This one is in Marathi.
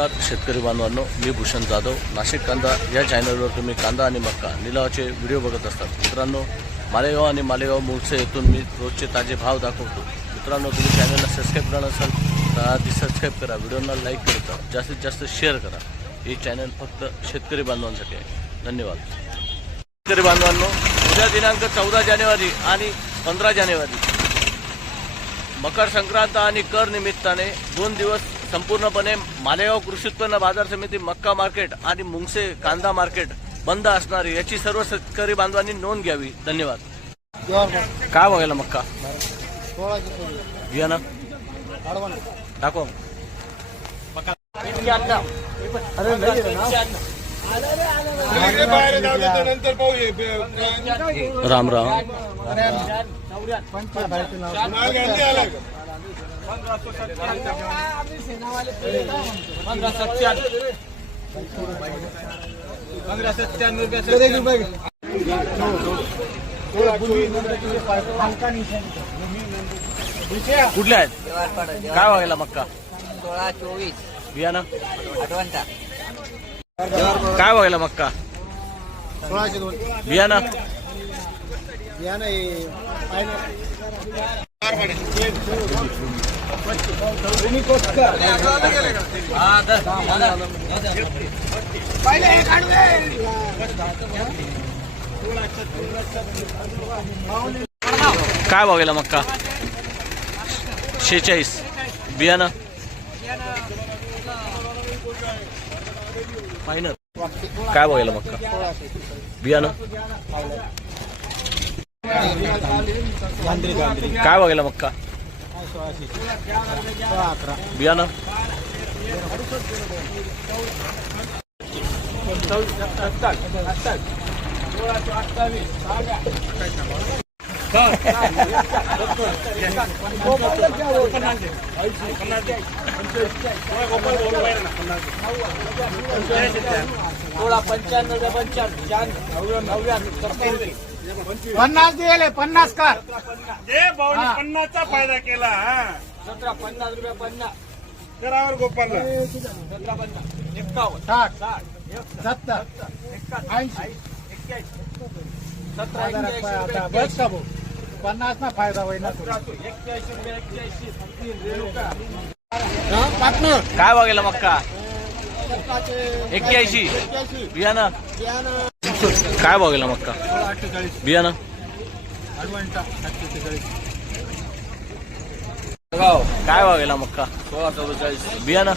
नमस्कार शेतकरी बांधवांनो, मी भूषण जाधव. नाशिक कांदा या चॅनलवर तुम्ही कांदा आणि मक्का निलावाचे व्हिडिओ बघत असतात. मित्रांनो, मालेगाव आणि मालेगाव मूळचे येथून मी रोजचे ताजे भाव दाखवतो. मित्रांनो, तुम्ही चॅनलला सबस्क्राईब करा नसाल तर आधी सबस्क्राईब करा, व्हिडिओला लाईक करा, जास्तीत जास्त शेअर करा. हे चॅनल फक्त शेतकरी बांधवांसाठी आहे. धन्यवाद. शेतकरी बांधवांनो, उद्या दिनांक 14 जानेवारी आणि 15 जानेवारी मकर संक्रांत आणि कर निमित्ताने 2 दिवस संपूर्णपणे मालेगाव कृषी उत्पन्न बाजार समिती मक्का मार्केट आणि मुंगसे कांदा मार्केट बंद असणार आहे. याची सर्व शेतकरी बांधवांनी नोंद घ्यावी. धन्यवाद. काय बघायला मक्का बियाणं दाखव. राम राम. कुठले आहेत? काय बघायला मक्का 16-24 बियाणं अडवंटा काय बघायला मक्का 1602 बियाणं काय बघायला मक्का 46 बियाणं फायनल. काय बघायला मक्का बियाणं काय बघायला मक्का बियाणं पन्नास दिले 50 का जे भाऊनी 50 चा फायदा केला. 17-50 रुपये 50 करावर गोपालला 17-50 51 60 70 80 50 ना फायदा होईल ना. काय बघायला मक्का 81 बियाणं काय बघायला मक्का बियाणं काय बघायला मक्का 16-44 बियाणं